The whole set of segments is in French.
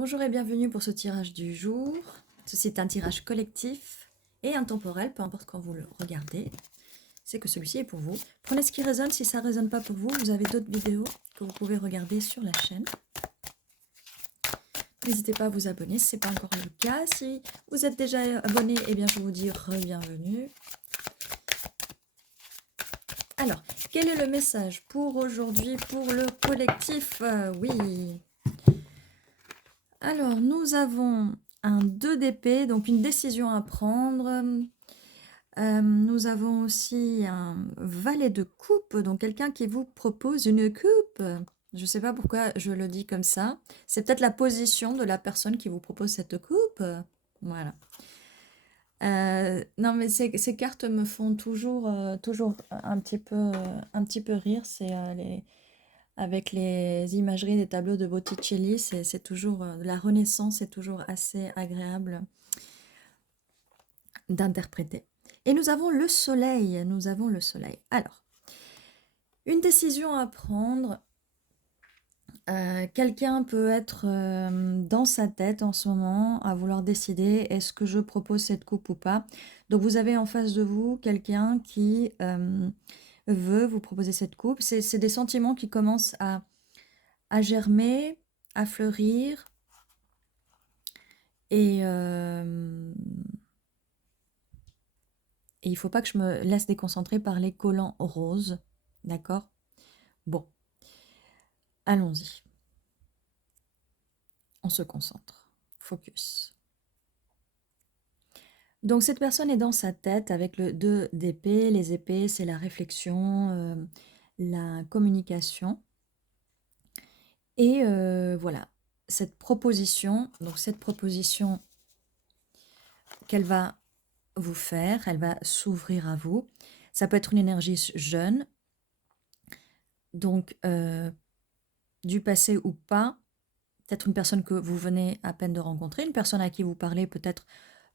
Bonjour et bienvenue pour ce tirage du jour. Ceci est un tirage collectif et intemporel, peu importe quand vous le regardez. C'est que celui-ci est pour vous. Prenez ce qui résonne. Si ça ne résonne pas pour vous, vous avez d'autres vidéos que vous pouvez regarder sur la chaîne. N'hésitez pas à vous abonner si ce n'est pas encore le cas. Si vous êtes déjà abonné, eh bien je vous dis re-bienvenue. Alors, quel est le message pour aujourd'hui pour le collectif? Oui. Alors, nous avons un 2 d'épée, donc une décision à prendre. Nous avons aussi un valet de coupe, donc quelqu'un qui vous propose une coupe. Je ne sais pas pourquoi je le dis comme ça. C'est peut-être la position de la personne qui vous propose cette coupe. Voilà. Non, mais ces cartes me font toujours, toujours un petit peu rire. C'est avec les imageries des tableaux de Botticelli, c'est toujours la Renaissance, c'est toujours assez agréable d'interpréter. Et nous avons le soleil, Alors, une décision à prendre. Quelqu'un peut être dans sa tête en ce moment, à vouloir décider, est-ce que je propose cette coupe ou pas? Donc vous avez en face de vous quelqu'un qui veut vous proposer cette coupe. C'est des sentiments qui commencent à germer, à fleurir. Et il ne faut pas que je me laisse déconcentrer par les collants roses. D'accord? Bon, allons-y. On se concentre. Focus. Donc cette personne est dans sa tête avec le 2 d'épée. Les épées, c'est la réflexion, la communication. Et voilà, cette proposition qu'elle va vous faire, elle va s'ouvrir à vous. Ça peut être une énergie jeune, donc du passé ou pas, peut-être une personne que vous venez à peine de rencontrer, une personne à qui vous parlez peut-être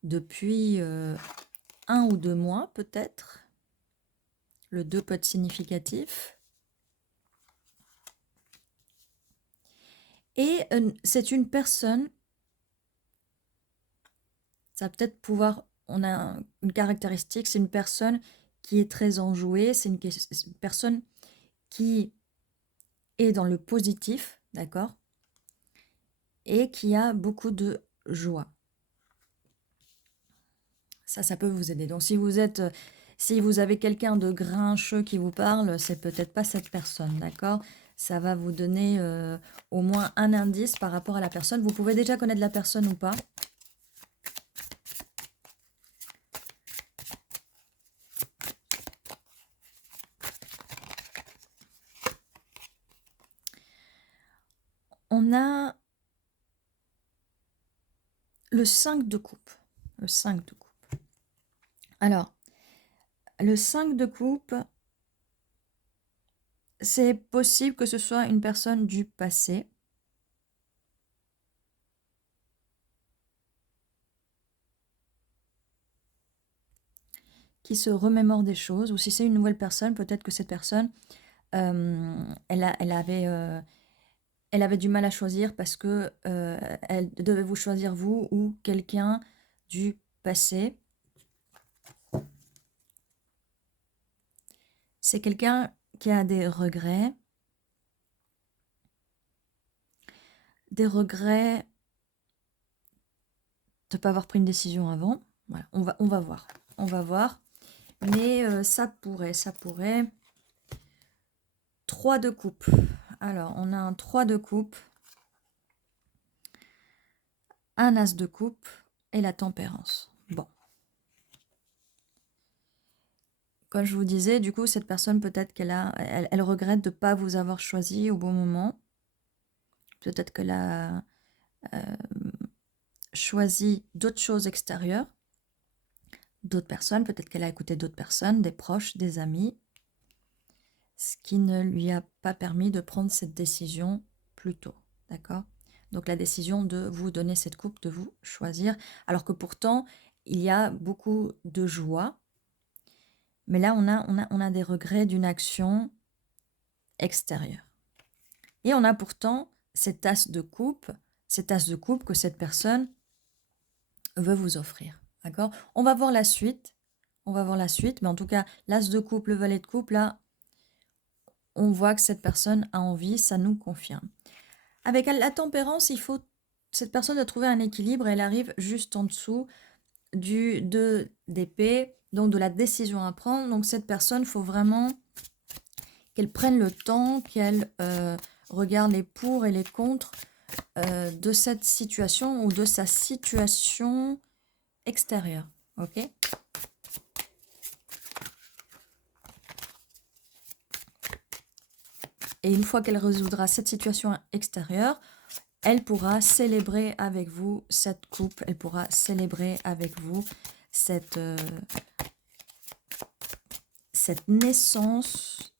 depuis 1 ou 2 mois, peut-être. Le 2 peut être significatif. Et c'est une personne, ça va peut-être pouvoir, on a une caractéristique, c'est une personne qui est très enjouée, c'est une personne qui est dans le positif, d'accord? Et qui a beaucoup de joie. Ça peut vous aider. Donc si vous avez quelqu'un de grincheux qui vous parle, c'est peut-être pas cette personne, d'accord? Ça va vous donner au moins un indice par rapport à la personne. Vous pouvez déjà connaître la personne ou pas. On a le 5 de coupe. Le 5 de coupe. Alors, le 5 de coupe, c'est possible que ce soit une personne du passé. Qui se remémore des choses. Ou si c'est une nouvelle personne, peut-être que cette personne, elle avait du mal à choisir parce que elle devait vous choisir vous ou quelqu'un du passé. C'est quelqu'un qui a des regrets. Des regrets de ne pas avoir pris une décision avant. Voilà, on va voir. On va voir. Mais ça pourrait. 3 de coupe. Alors, on a un 3 de coupe. Un as de coupe et la tempérance. Bon. Comme je vous disais, du coup, cette personne, peut-être elle regrette de ne pas vous avoir choisi au bon moment. Peut-être qu'elle a choisi d'autres choses extérieures, d'autres personnes. Peut-être qu'elle a écouté d'autres personnes, des proches, des amis, ce qui ne lui a pas permis de prendre cette décision plus tôt. D'accord? Donc la décision de vous donner cette coupe, de vous choisir, alors que pourtant, il y a beaucoup de joie. Mais là, on a des regrets d'une action extérieure. Et on a pourtant cette tasse de coupe, cet as de coupe que cette personne veut vous offrir. D'accord? On va voir la suite. On va voir la suite. Mais en tout cas, l'as de coupe, le valet de coupe, là, on voit que cette personne a envie, ça nous confirme. Avec la tempérance, il faut cette personne doit trouver un équilibre. Elle arrive juste en dessous du 2 d'épée, donc de la décision à prendre. Donc cette personne, il faut vraiment qu'elle prenne le temps, qu'elle regarde les pour et les contre de cette situation ou de sa situation extérieure. Ok? Et une fois qu'elle résoudra cette situation extérieure, elle pourra célébrer avec vous cette coupe, elle pourra célébrer avec vous cette naissance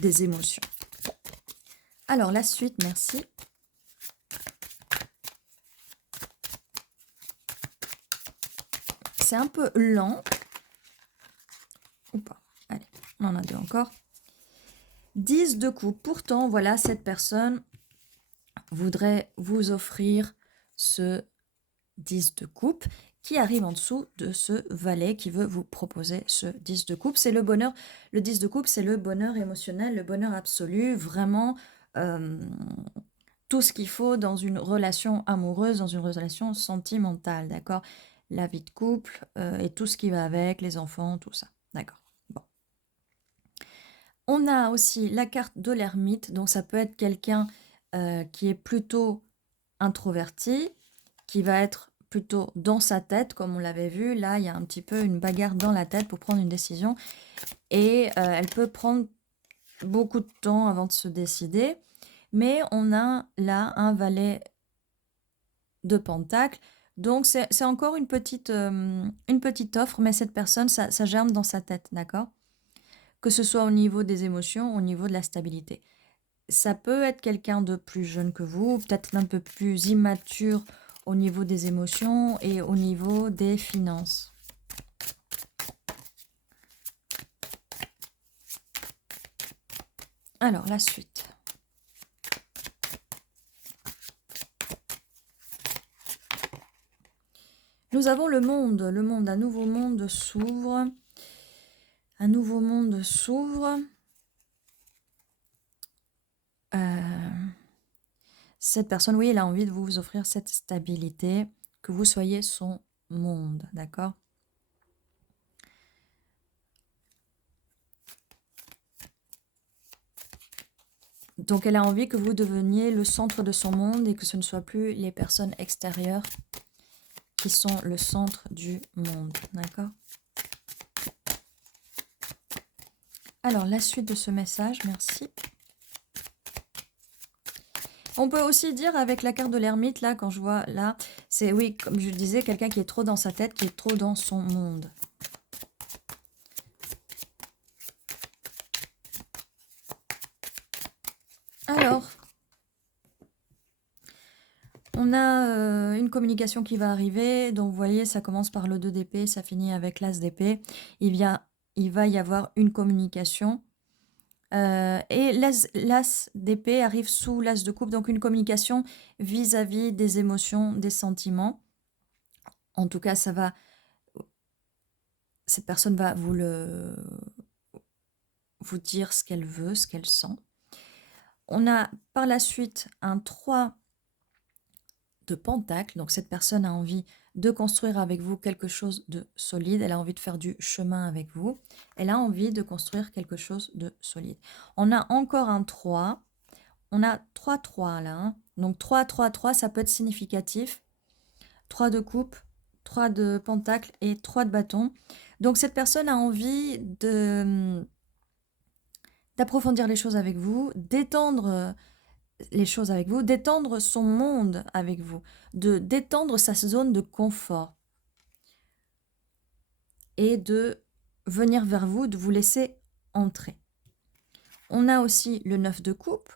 des émotions. Alors, la suite, merci. C'est un peu lent. Ou pas. Allez, on en a deux encore. 10 de coupe. Pourtant, voilà, cette personne voudrait vous offrir ce 10 de coupe qui arrive en dessous de ce valet qui veut vous proposer ce 10 de coupe. C'est le bonheur. Le 10 de coupe, c'est le bonheur émotionnel, le bonheur absolu. Vraiment, tout ce qu'il faut dans une relation amoureuse, dans une relation sentimentale, d'accord? La vie de couple et tout ce qui va avec, les enfants, tout ça, d'accord? Bon. On a aussi la carte de l'ermite, donc ça peut être quelqu'un qui est plutôt introverti, qui va être plutôt dans sa tête, comme on l'avait vu. Là, il y a un petit peu une bagarre dans la tête pour prendre une décision. Et elle peut prendre beaucoup de temps avant de se décider. Mais on a là un valet de pentacle. Donc, c'est encore une petite offre, mais cette personne, ça germe dans sa tête, d'accord? Que ce soit au niveau des émotions, au niveau de la stabilité. Ça peut être quelqu'un de plus jeune que vous, peut-être un peu plus immature au niveau des émotions et au niveau des finances. Alors, la suite. Nous avons le monde, un nouveau monde s'ouvre. Un nouveau monde s'ouvre. Cette personne, oui, elle a envie de vous offrir cette stabilité, que vous soyez son monde, d'accord? Donc, elle a envie que vous deveniez le centre de son monde et que ce ne soit plus les personnes extérieures qui sont le centre du monde, d'accord? Alors, la suite de ce message, merci. On peut aussi dire avec la carte de l'ermite, là, quand je vois là, c'est, oui, comme je disais, quelqu'un qui est trop dans sa tête, qui est trop dans son monde. Alors, on a une communication qui va arriver. Donc, vous voyez, ça commence par le 2 d'épée, ça finit avec l'as d'épée. Il va y avoir une communication. Et l'as d'épée arrive sous l'as de coupe, donc une communication vis-à-vis des émotions, des sentiments. En tout cas, cette personne va vous dire ce qu'elle veut, ce qu'elle sent. On a par la suite un 3 de pentacle, donc cette personne a envie de construire avec vous quelque chose de solide, elle a envie de faire du chemin avec vous, elle a envie de construire quelque chose de solide. On a encore un 3, on a 3 là, hein. Donc 3, 3, 3, ça peut être significatif. 3 de coupe, 3 de pentacle et 3 de bâton. Donc cette personne a envie d'approfondir les choses avec vous, d'étendre les choses avec vous, d'étendre son monde avec vous, d'étendre sa zone de confort et de venir vers vous, de vous laisser entrer. On a aussi le 9 de coupe.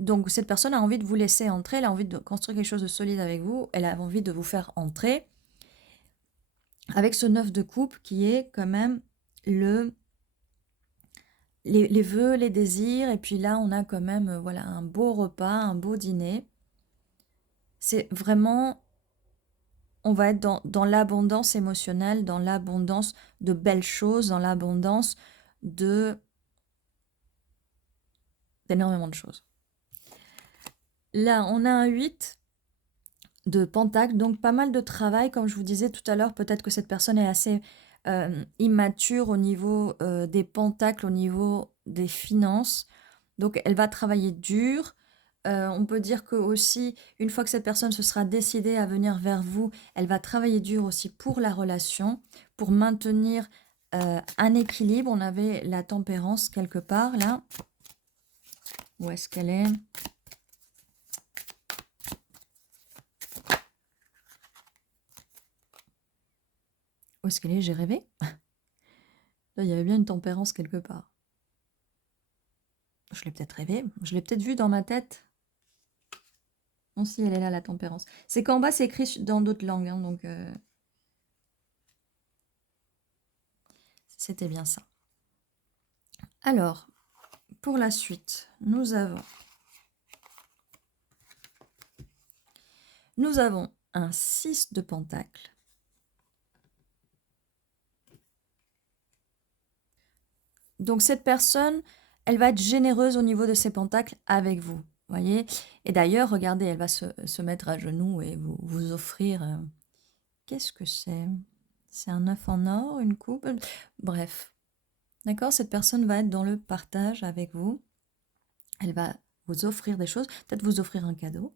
Donc cette personne a envie de vous laisser entrer, elle a envie de construire quelque chose de solide avec vous, elle a envie de vous faire entrer. Avec ce 9 de coupe qui est quand même les vœux, les désirs, et puis là on a quand même voilà, un beau repas, un beau dîner. C'est vraiment, on va être dans l'abondance émotionnelle, dans l'abondance de belles choses, dans l'abondance d'énormément de choses. Là, on a un 8 de pentacle, donc pas mal de travail. Comme je vous disais tout à l'heure, peut-être que cette personne est assez immature au niveau des pentacles, au niveau des finances. Donc, elle va travailler dur. On peut dire que aussi, une fois que cette personne se sera décidée à venir vers vous, elle va travailler dur aussi pour la relation, pour maintenir un équilibre. On avait la tempérance quelque part, là. Où est-ce qu'elle est? Où est-ce qu'elle est? J'ai rêvé? Là, il y avait bien une tempérance quelque part. Je l'ai peut-être rêvé. Je l'ai peut-être vu dans ma tête. Non, si, elle est là, la tempérance. C'est qu'en bas, c'est écrit dans d'autres langues. Hein, donc, c'était bien ça. Alors, pour la suite, nous avons un 6 de pentacle. Donc, cette personne, elle va être généreuse au niveau de ses pentacles avec vous. Voyez. Et d'ailleurs, regardez, elle va se mettre à genoux et vous offrir... Qu'est-ce que c'est? C'est un œuf en or, une coupe? Bref. D'accord? Cette personne va être dans le partage avec vous. Elle va vous offrir des choses, peut-être vous offrir un cadeau.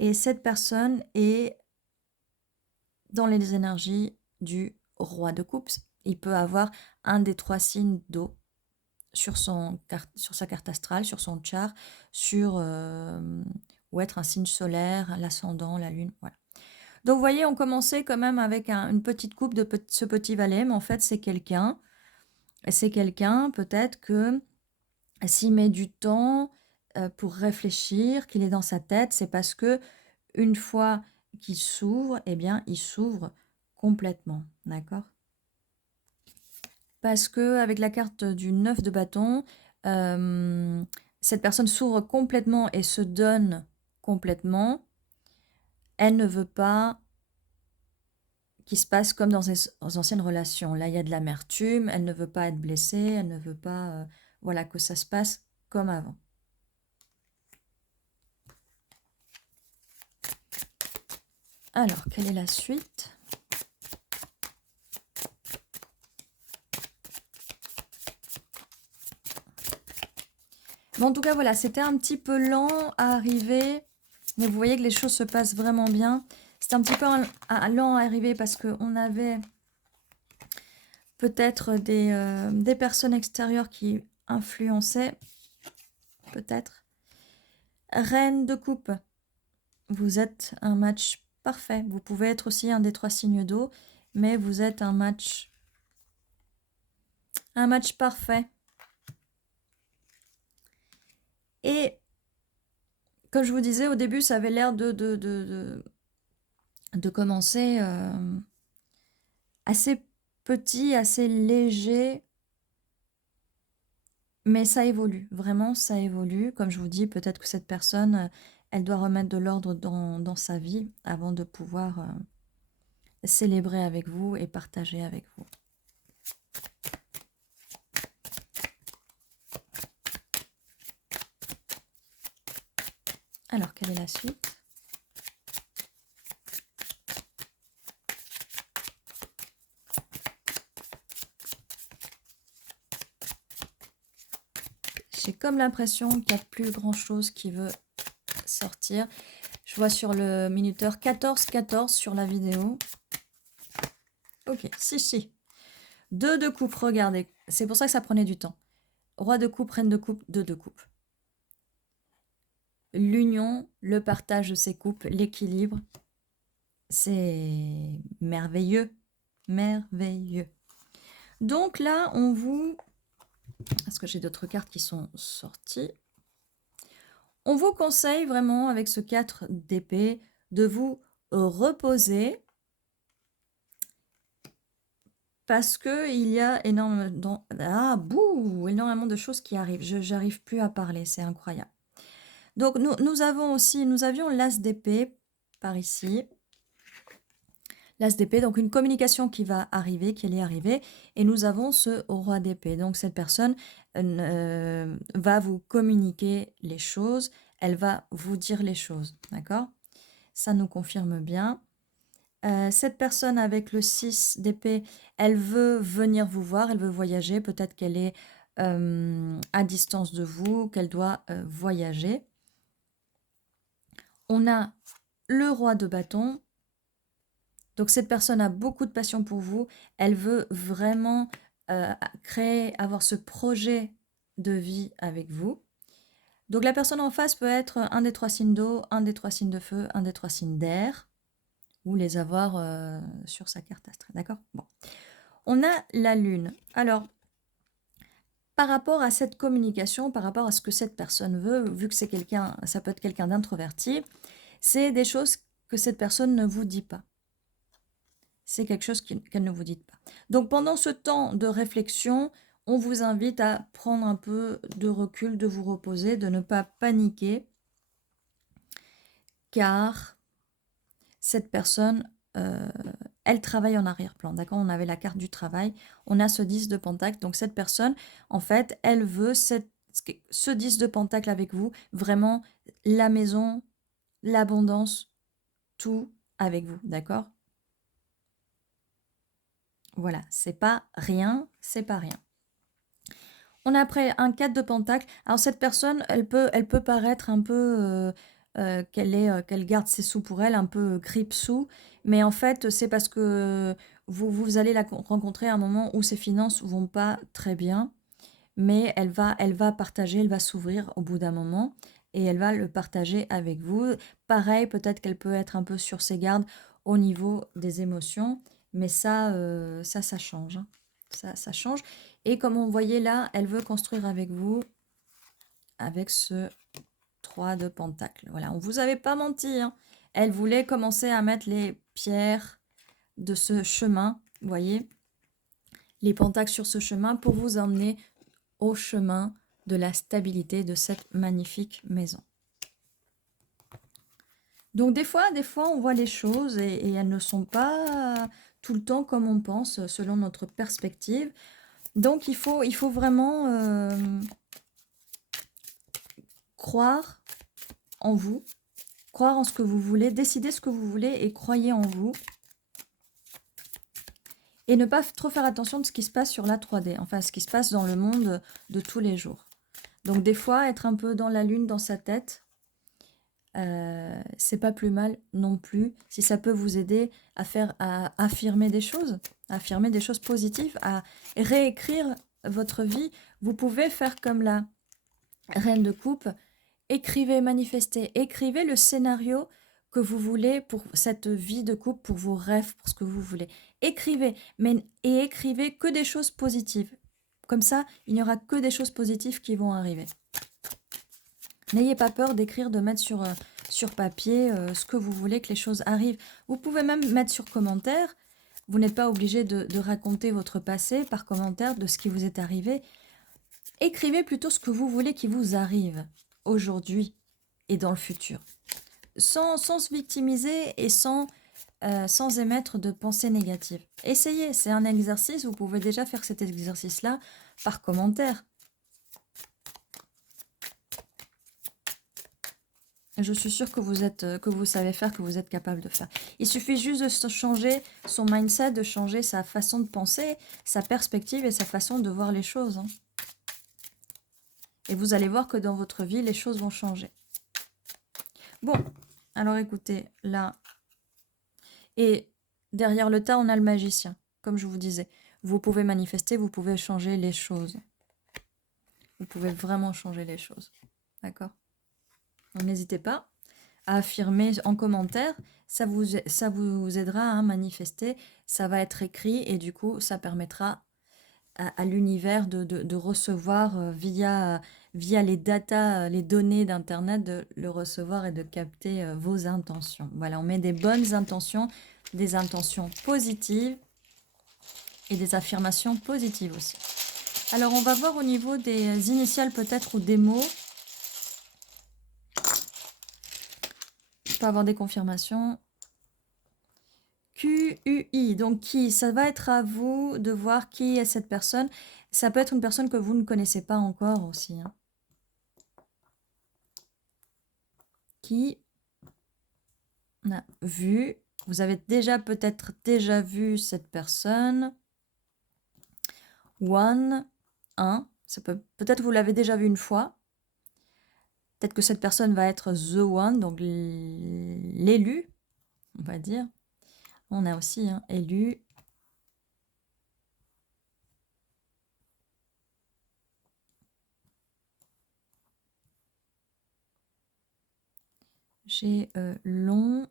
Et cette personne est dans les énergies du roi de coupe. Il peut avoir un des 3 signes d'eau sur sa carte astrale, sur son char, ou être un signe solaire, l'ascendant, la lune, voilà. Donc vous voyez, on commençait quand même avec une petite coupe de ce petit valet, mais en fait c'est quelqu'un peut-être que s'il met du temps pour réfléchir, qu'il est dans sa tête, c'est parce que une fois qu'il s'ouvre, eh bien, il s'ouvre complètement, d'accord? Parce que avec la carte du 9 de bâton, cette personne s'ouvre complètement et se donne complètement. Elle ne veut pas qu'il se passe comme dans ses anciennes relations. Là, il y a de l'amertume, elle ne veut pas être blessée, elle ne veut pas voilà, que ça se passe comme avant. Alors, quelle est la suite? Bon, en tout cas, voilà, c'était un petit peu lent à arriver, mais vous voyez que les choses se passent vraiment bien. C'était un petit peu lent à arriver parce qu'on avait peut-être des personnes extérieures qui influençaient, peut-être. Reine de coupe, vous êtes un match parfait. Vous pouvez être aussi un des 3 signes d'eau, mais vous êtes un match parfait. Et comme je vous disais au début, ça avait l'air de commencer assez petit, assez léger, mais ça évolue, vraiment ça évolue. Comme je vous dis, peut-être que cette personne, elle doit remettre de l'ordre dans sa vie avant de pouvoir célébrer avec vous et partager avec vous. Alors, quelle est la suite? J'ai comme l'impression qu'il n'y a plus grand-chose qui veut sortir. Je vois sur le minuteur 14-14 sur la vidéo. Ok, si. 2 de coupe, regardez. C'est pour ça que ça prenait du temps. Roi de coupe, reine de coupe, 2 de coupe. L'union, le partage de ces coupes, l'équilibre, c'est merveilleux. Merveilleux. Donc là, on vous... Est-ce que j'ai d'autres cartes qui sont sorties? On vous conseille vraiment, avec ce 4 d'épée, de vous reposer parce qu'il y a énormément de choses qui arrivent. Je n'arrive plus à parler, c'est incroyable. Donc, nous avions l'as d'épée par ici. L'as d'épée, donc une communication qui va arriver, qui allait arriver. Et nous avons ce roi d'épée. Donc, cette personne va vous communiquer les choses. Elle va vous dire les choses. D'accord? Ça nous confirme bien. Cette personne avec le 6 d'épée, elle veut venir vous voir, elle veut voyager. Peut-être qu'elle est à distance de vous, qu'elle doit voyager. On a le roi de bâton. Donc cette personne a beaucoup de passion pour vous. Elle veut vraiment avoir ce projet de vie avec vous. Donc la personne en face peut être un des 3 signes d'eau, un des 3 signes de feu, un des 3 signes d'air, ou les avoir sur sa carte astrale. D'accord? Bon. On a la lune. Alors, par rapport à cette communication, par rapport à ce que cette personne veut, vu que c'est quelqu'un, ça peut être quelqu'un d'introverti, c'est des choses que cette personne ne vous dit pas. C'est quelque chose qu'elle ne vous dit pas. Donc pendant ce temps de réflexion, on vous invite à prendre un peu de recul, de vous reposer, de ne pas paniquer, car cette personne, elle travaille en arrière-plan. D'accord? On avait la carte du travail, on a ce 10 de pentacle. Donc cette personne, en fait, elle veut ce 10 de pentacle avec vous, vraiment la maison, l'abondance, tout avec vous. D'accord? Voilà, c'est pas rien, c'est pas rien. On a après un 4 de pentacle. Alors cette personne, elle peut paraître un peu qu'elle garde ses sous pour elle, un peu grippe-sous. Mais en fait, c'est parce que vous allez la rencontrer à un moment où ses finances vont pas très bien. Mais elle va partager, elle va s'ouvrir au bout d'un moment. Et elle va le partager avec vous. Pareil, peut-être qu'elle peut être un peu sur ses gardes au niveau des émotions. Mais ça change. Hein. Ça change. Et comme on voyait là, elle veut construire avec vous avec ce 3 de pentacle. Voilà, on vous avait pas menti. Hein. Elle voulait commencer à mettre les pierres de ce chemin, vous voyez, les pentacles sur ce chemin pour vous emmener au chemin de la stabilité de cette magnifique maison. Donc des fois on voit les choses et elles ne sont pas tout le temps comme on pense selon notre perspective. Donc il faut vraiment croire en vous, croire en ce que vous voulez, décider ce que vous voulez et croyez en vous. Et ne pas trop faire attention de ce qui se passe sur la 3D, enfin ce qui se passe dans le monde de tous les jours. Donc des fois, être un peu dans la lune, dans sa tête, c'est pas plus mal non plus, si ça peut vous aider à affirmer des choses positives, à réécrire votre vie. Vous pouvez faire comme la reine de coupe, écrivez, manifestez, écrivez le scénario que vous voulez pour cette vie de couple, pour vos rêves, pour ce que vous voulez. Écrivez, et écrivez que des choses positives. Comme ça, il n'y aura que des choses positives qui vont arriver. N'ayez pas peur d'écrire, de mettre sur papier ce que vous voulez que les choses arrivent. Vous pouvez même mettre sur commentaire. Vous n'êtes pas obligé de raconter votre passé par commentaire de ce qui vous est arrivé. Écrivez plutôt ce que vous voulez qui vous arrive aujourd'hui et dans le futur. Sans se victimiser et sans émettre de pensées négatives. Essayez, c'est un exercice, vous pouvez déjà faire cet exercice-là par commentaire. Je suis sûre que vous savez faire, que vous êtes capable de faire. Il suffit juste de changer son mindset, de changer sa façon de penser, sa perspective et sa façon de voir les choses. Hein. Et vous allez voir que dans votre vie, les choses vont changer. Bon, alors écoutez, là, et derrière le tas, on a le magicien, comme je vous disais. Vous pouvez manifester, vous pouvez changer les choses. Vous pouvez vraiment changer les choses. D'accord ? Donc n'hésitez pas à affirmer en commentaire. Ça vous aidera à manifester. Ça va être écrit et du coup, ça permettra à l'univers de recevoir via les datas, les données d'Internet, de le recevoir et de capter vos intentions. Voilà, on met des bonnes intentions, des intentions positives et des affirmations positives aussi. Alors, on va voir au niveau des initiales peut-être ou des mots. je peux avoir des confirmations. QUI, donc qui, ça va être à vous de voir qui est cette personne. Ça peut être une personne que vous ne connaissez pas encore aussi. Hein. Qui a vu, vous avez déjà peut-être déjà vu cette personne. One, un, peut-être vous l'avez déjà vu une fois. Peut-être que cette personne va être the one, donc l'élu, on va dire. On a aussi élu. J'ai long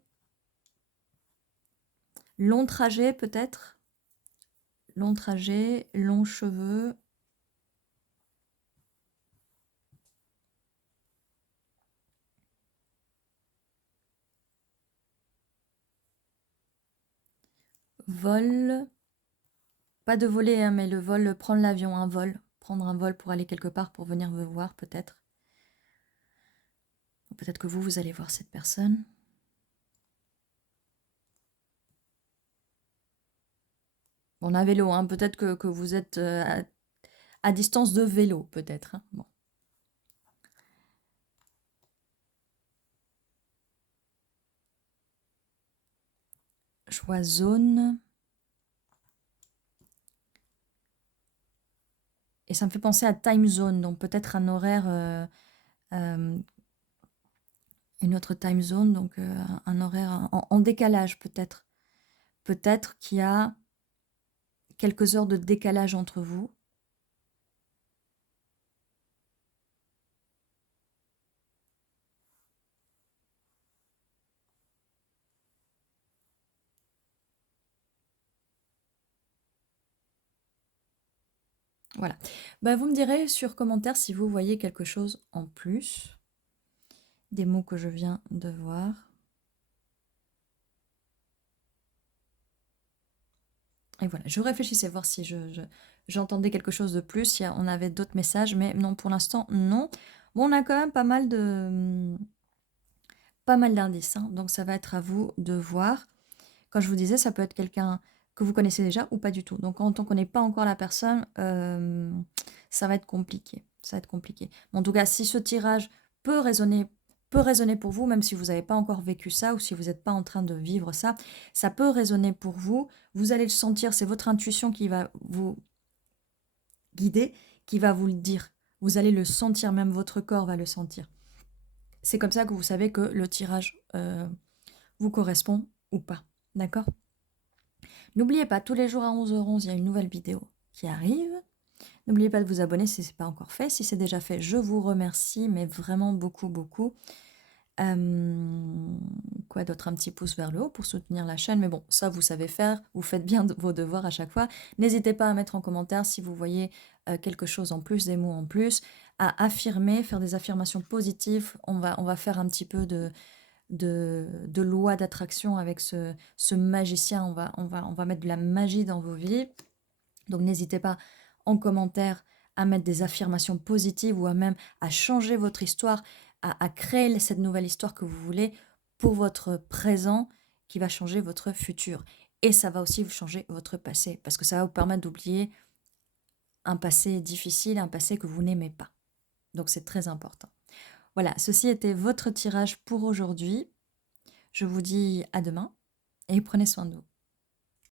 trajet peut-être. Long trajet, longs cheveux. Vol. Pas de voler, hein, mais le vol, prendre l'avion, un vol. Prendre un vol pour aller quelque part, pour venir me voir peut-être. Peut-être que vous allez voir cette personne. Bon, on a vélo, hein. Peut-être que vous êtes à distance de vélo, peut-être. Hein. Bon. Choix zone. Et ça me fait penser à time zone, donc peut-être un horaire, une autre time zone, donc un horaire en décalage peut-être. Peut-être qu'il y a quelques heures de décalage entre vous. Voilà. Bah, vous me direz sur commentaire si vous voyez quelque chose en plus des mots que je viens de voir. Et voilà, je réfléchissais voir si j'entendais quelque chose de plus, on avait d'autres messages, mais non, pour l'instant, non. Bon, on a quand même pas mal d'indices, hein, donc ça va être à vous de voir. Quand je vous disais, ça peut être quelqu'un que vous connaissez déjà ou pas du tout. Donc, quand on ne connaît pas encore la personne, ça va être compliqué. Ça va être compliqué. Mais en tout cas, si ce tirage peut résonner pour vous, même si vous n'avez pas encore vécu ça ou si vous n'êtes pas en train de vivre ça, ça peut résonner pour vous. Vous allez le sentir, c'est votre intuition qui va vous guider, qui va vous le dire. Vous allez le sentir, même votre corps va le sentir. C'est comme ça que vous savez que le tirage vous correspond ou pas. D'accord ? N'oubliez pas, tous les jours à 11h11, il y a une nouvelle vidéo qui arrive. N'oubliez pas de vous abonner si ce n'est pas encore fait. Si c'est déjà fait, je vous remercie, mais vraiment beaucoup, beaucoup. Quoi d'autre? Un petit pouce vers le haut pour soutenir la chaîne. Mais bon, ça, vous savez faire. Vous faites bien vos devoirs à chaque fois. N'hésitez pas à mettre en commentaire si vous voyez quelque chose en plus, des mots en plus, à affirmer, faire des affirmations positives. On va faire un petit peu de loi d'attraction avec ce magicien. On va mettre de la magie dans vos vies. Donc n'hésitez pas en commentaire à mettre des affirmations positives ou à même à changer votre histoire, à créer cette nouvelle histoire que vous voulez pour votre présent qui va changer votre futur. Et ça va aussi vous changer votre passé parce que ça va vous permettre d'oublier un passé difficile, un passé que vous n'aimez pas. Donc c'est très important. Voilà, ceci était votre tirage pour aujourd'hui. Je vous dis à demain et prenez soin de vous.